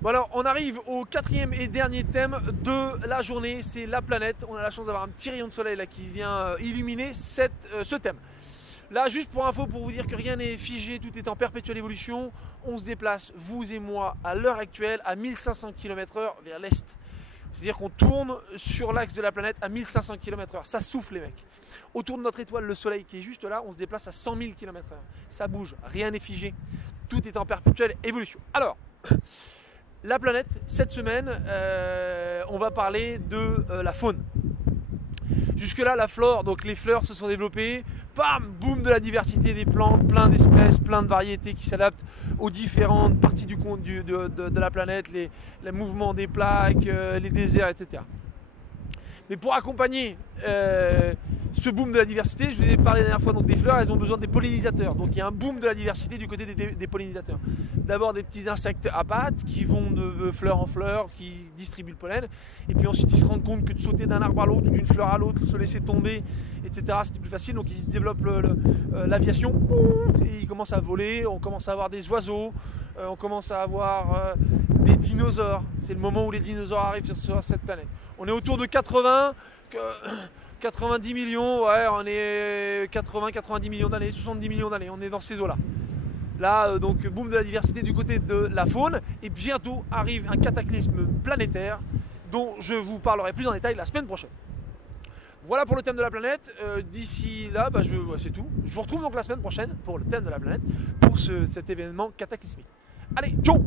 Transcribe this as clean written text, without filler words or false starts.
Bon alors, on arrive au quatrième et dernier thème de la journée, c'est la planète. On a la chance d'avoir un petit rayon de soleil là qui vient illuminer ce thème. Là, juste pour info, pour vous dire que rien n'est figé, tout est en perpétuelle évolution. On se déplace, vous et moi, à l'heure actuelle, à 1500 km/h vers l'est. C'est-à-dire qu'on tourne sur l'axe de la planète à 1500 km/h. Ça souffle, les mecs. Autour de notre étoile, le soleil qui est juste là, on se déplace à 100 000 km/h. Ça bouge, rien n'est figé. Tout est en perpétuelle évolution. Alors, la planète, cette semaine, on va parler de la faune. Jusque-là, la flore, donc les fleurs se sont développées, bam, boum de la diversité des plantes, plein d'espèces, plein de variétés qui s'adaptent aux différentes parties de la planète, les mouvements des plaques, les déserts, etc. Mais pour accompagner ce boom de la diversité, je vous ai parlé la dernière fois donc des fleurs, elles ont besoin des pollinisateurs. Donc il y a un boom de la diversité du côté des pollinisateurs. D'abord des petits insectes à pattes qui vont de fleur en fleur, qui distribuent le pollen. Et puis ensuite ils se rendent compte que de sauter d'un arbre à l'autre ou d'une fleur à l'autre, se laisser tomber, etc. C'était plus facile. Donc ils développent l'aviation. Et ils commencent à voler, on commence à avoir des oiseaux, on commence à avoir des dinosaures. C'est le moment où les dinosaures arrivent sur cette planète. On est autour de 90 millions, ouais, on est 90 millions d'années, 70 millions d'années, on est dans ces eaux-là. Là, donc, boom de la diversité du côté de la faune, et bientôt arrive un cataclysme planétaire dont je vous parlerai plus en détail la semaine prochaine. Voilà pour le thème de la planète. D'ici là, c'est tout. Je vous retrouve donc la semaine prochaine pour le thème de la planète, pour cet événement cataclysmique. Allez, ciao!